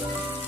Thank you.